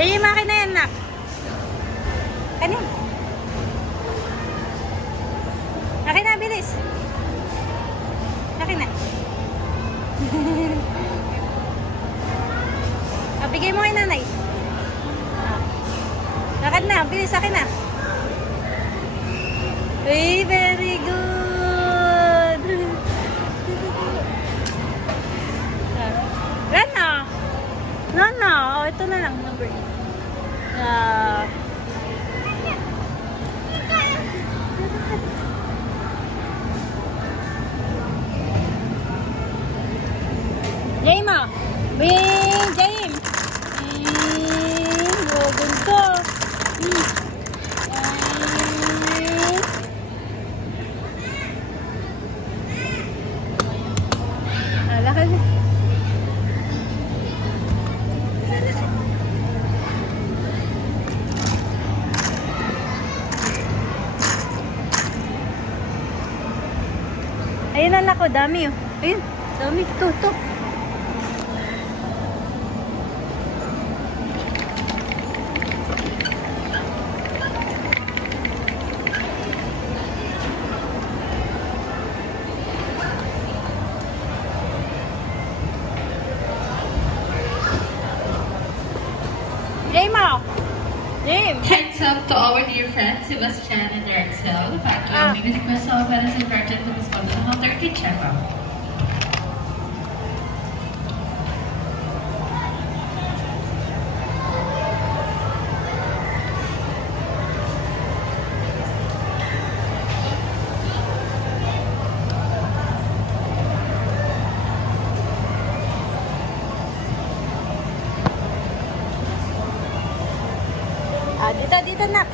Jay, makin na yan, nak. Kanin. Akin na, bilis. Akin na. Bigay mo kay nanay. Lakad na, bilis, akin na. Uy, very good. Run na. Run na. Oh, ito na lang, number 8. Jaime mo. Wing, Jaime. Logan ko. Lakad. Ayun anak ko, dami oh. Ayun, dami. Ito. James. Heads up to our dear friends, Sebastian and Ericsel. The fact that we request all parents and guardians to respond to the 30 checkup. Dito nak.